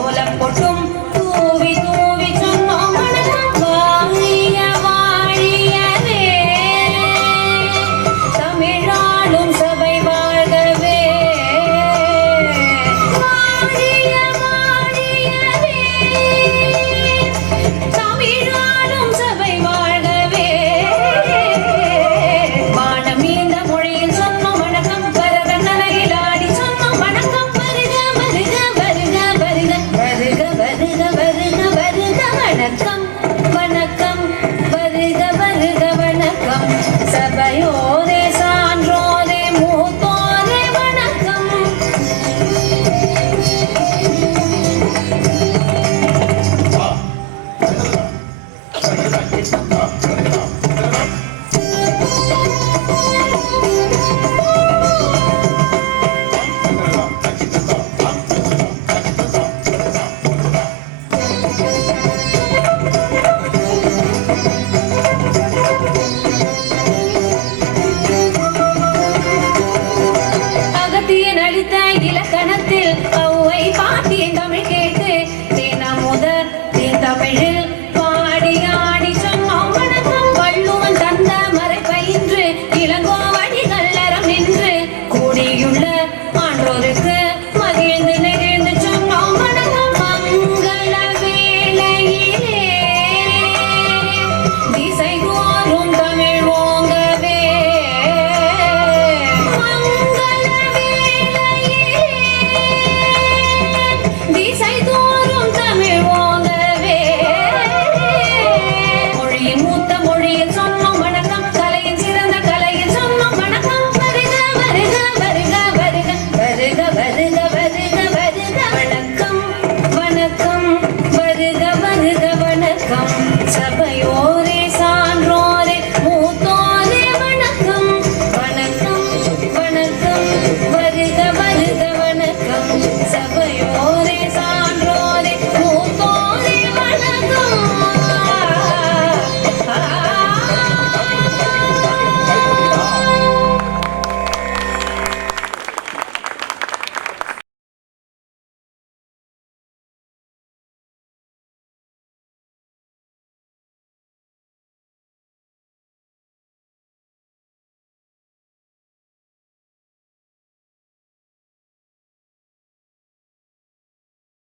Hola por su 你难过。